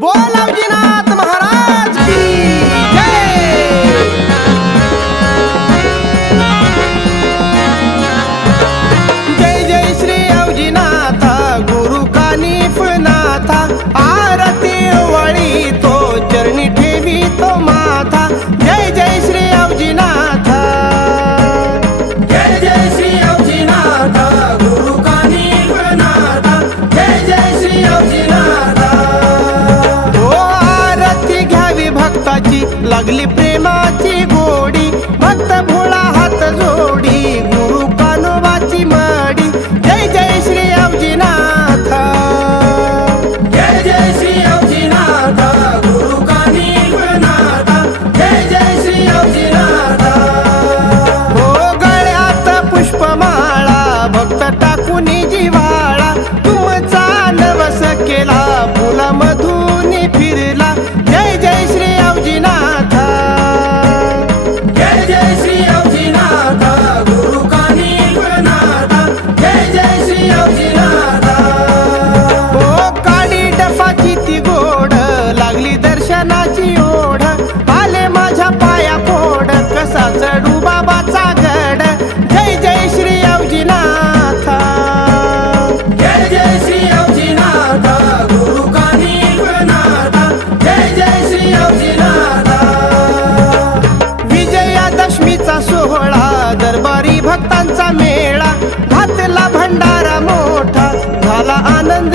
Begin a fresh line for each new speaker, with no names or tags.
बोल अवजीनाथ महाराज। लागली प्रेमाची सोहळा दरबारी भक्तांचा मेळा. घातला भंडारा मोठा झाला आनंद